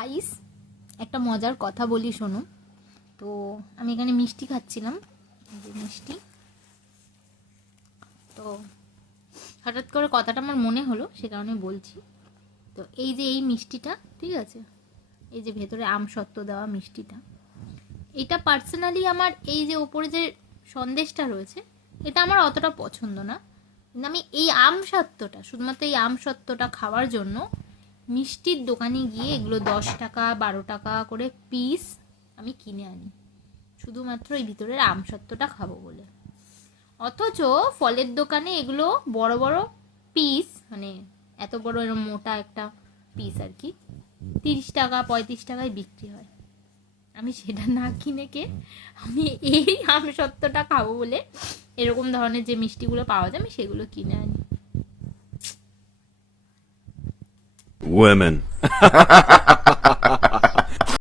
আইস একটা মজার কথা বলি শোনো। তো আমি এখানে মিষ্টি খাচ্ছিলাম, এই যে মিষ্টি। তো হঠাৎ করে কথাটা আমার মনে হলো, সে কারণে বলছি। তো এই যে এই মিষ্টিটা, ঠিক আছে, এই যে ভেতরে আমসত্ত্ব দেওয়া মিষ্টিটা, এটা পার্সোনালি আমার এই যে ওপরে যে সন্দেশটা রয়েছে, এটা আমার অতটা পছন্দ না। কিন্তু আমি এই আমসত্ত্বটা, শুধুমাত্র এই আমসত্ত্বটা খাওয়ার জন্য মিষ্টির দোকানে গিয়ে এগুলো 10 টাকা 12 টাকা করে পিস আমি কিনে আনি, শুধুমাত্র এই ভিতরের আমসত্ত্বটা খাবো বলে। অথচ ফলের দোকানে এগুলো বড় বড় পিস, মানে এত বড় এরকম মোটা একটা পিস আর কি, 30 টাকা 35 টাকায় বিক্রি হয়। আমি সেটা না কিনে কে আমি এই আমসত্ত্বটা খাবো বলে এরকম ধরনের যে মিষ্টিগুলো পাওয়া যায় আমি সেগুলো কিনে আনি। Women.